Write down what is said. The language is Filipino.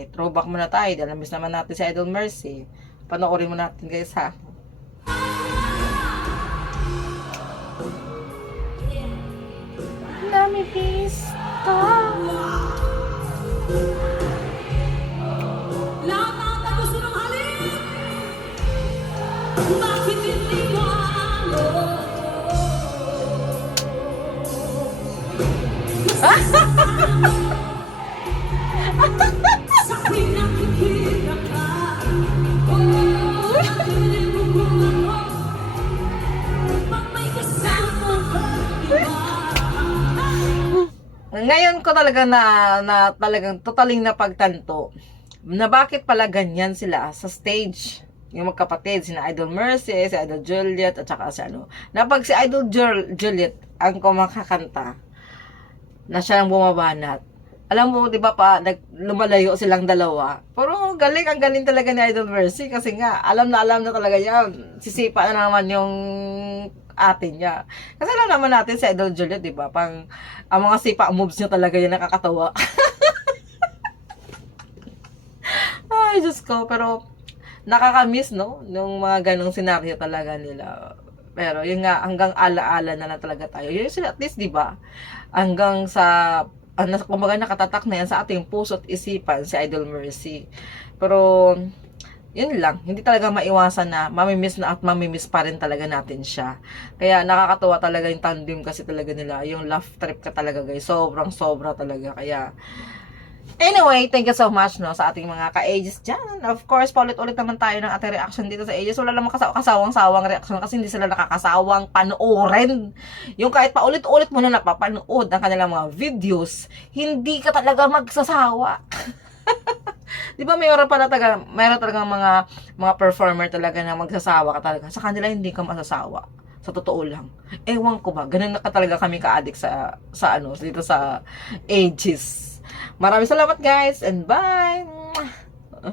Eh, throwback muna tayo. Dahil miss naman natin si Idol Mercy. Panoorin mo natin guys ha. Dami pista. Lahat na gusto ng halik Bakit hindi mo Sa akin Ngayon ko talaga na, na talagang totaling napagtanto na bakit pala ganyan sila sa stage. Yung magkapatid, sina Idol Mercy, si Idol Juliet, at saka si ano. Na pag si Idol Jul- Juliet ang kumakakanta, na siya ang bumabanat. Alam mo, di ba pa, nag, lumalayo silang dalawa. Pero galing, ang galing talaga ni Idol Mercy kasi nga, alam na alam na talaga yan. Sisipa na naman yung atin niya. Kasi alam naman natin si Idol Juliet, di ba? Pang, ang mga sipa moves niya talaga yung nakakatawa. Ay, Diyos ko. Pero, nakakamiss, no? Nung mga ganong senaryo talaga nila. Pero, yun nga, hanggang ala-ala na lang talaga tayo. Yun sila, at least, di ba? Hanggang sa, uh, kumbaga nakatatak na yan sa ating puso at isipan, si Idol Mercy. Pero, yun lang, hindi talaga maiwasan na mamimiss na at mamimiss pa rin talaga natin siya. Kaya nakakatuwa talaga yung tandem kasi talaga nila. Yung laugh trip ka talaga guys. Sobrang sobra talaga. Kaya Anyway, thank you so much no sa ating mga ka-ages dyan. Of course, paulit-ulit naman tayo ng ating reaction dito sa ages. Wala namang kasaw- kasawang-sawang reaction kasi hindi sila nakakasawang panoorin. Yung kahit paulit-ulit mo na napapanood ang kanilang mga videos, hindi ka talaga magsasawa. Di ba mayroon pala talaga, mayroon talaga mga mga performer talaga na magsasawa ka talaga. Sa kanila hindi ka masasawa. Sa totoo lang. Ewan ko ba, ganun na ka talaga kami ka-addict sa sa ano, dito sa ages. Maraming salamat guys and bye.